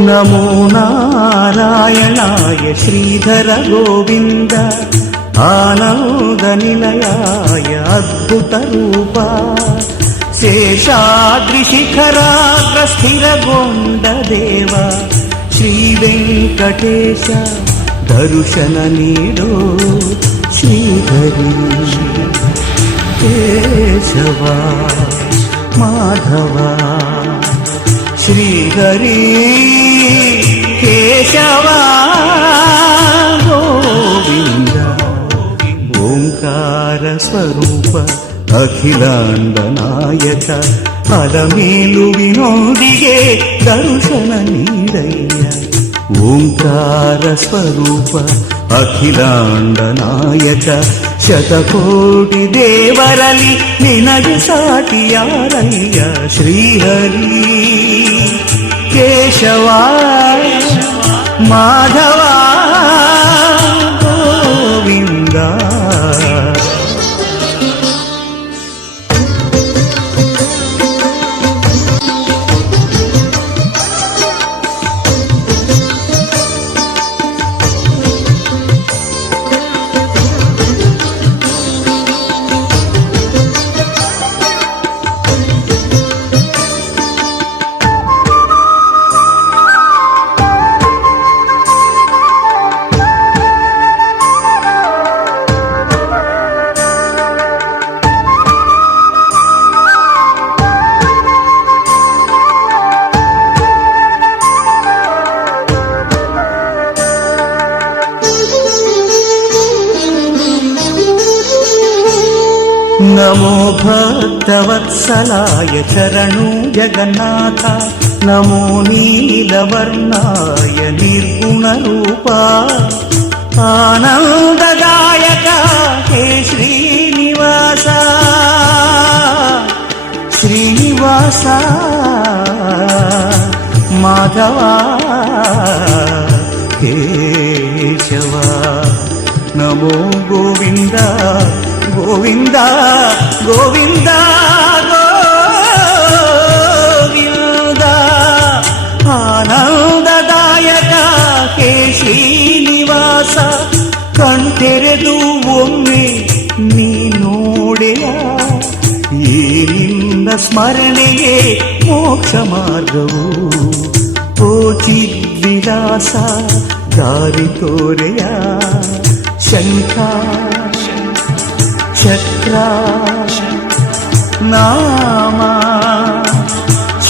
ನಮೋ ನಾರಾಯಣಾಯ ಶ್ರೀಧರ ಗೋವಿಂದ ಆನಂದ ನಿಲಯಾಯ ಅದ್ಭುತ ರೂಪ ಶೇಷಾದ್ರಿಶಿಖರಾಗ್ರ ಸ್ಥಿರಗೊಂಡ ದೇವ ಶ್ರೀ ವೆಂಕಟೇಶ ದರ್ಶನ ನೀಡೋ ಶ್ರೀಹರಿ ಕೇಶವ ಮಾಧವ ಶ್ರೀಹರಿ ಕೇಶವ ಗೋವಿಂದ ಓಂಕಾರ ಸ್ವರೂಪ ಅಖಿಲಾಂಡ ನಾಯಕ ಅಲಮೇಲುವಿನೊಂದಿಗೆ ದರ್ಶನ ನೀಡಯ್ಯ ಓಂಕಾರ ಸ್ವರೂಪ ಅಖಿಲಾಂಡ ನಾಯಕ ಶತಕೋಟಿ ದೇವರಲ್ಲಿ ನಿನಗೆ ಸಾಟಿಯಾರಯ್ಯ ಶ್ರೀಹರಿ ಕೇಶವ ಮಾಧವ ಗೋವಿಂದ. ನಮೋ ಭಕ್ತವತ್ಸಲಾಯ ಶರಣು ಜಗನ್ನಾಥ ನಮೋ ನೀಲವರ್ಣಾಯ ನಿರ್ಗುಣ ರೂಪ ಆನಂದದಾಯಕ ಹೇ ಶ್ರೀನಿವಾಸ ಶ್ರೀನಿವಾಸ ಮಾಧವ ಕೇಶವ ನಮೋ ಗೋವಿಂದ ಗೋವಿಂದ ಗೋವಿಂದ ಗೋವಿಂದ ಆನಂದದಾಯಕ ಹೇ ಶ್ರೀನಿವಾಸ ಕಣ್ತೆರೆದು ಒಮ್ಮೆ ನೀ ನೋಡೆಯ ಈ ನಿನ್ನ ಸ್ಮರಣೆಗೆ ಮೋಕ್ಷ ಮಾರ್ಗವು ಓ ಚಿದ್ವಿಲಾಸ ದಾರಿ ತೋರೆಯ ಶಂಖ ಚಕ್ರ ನಾಮ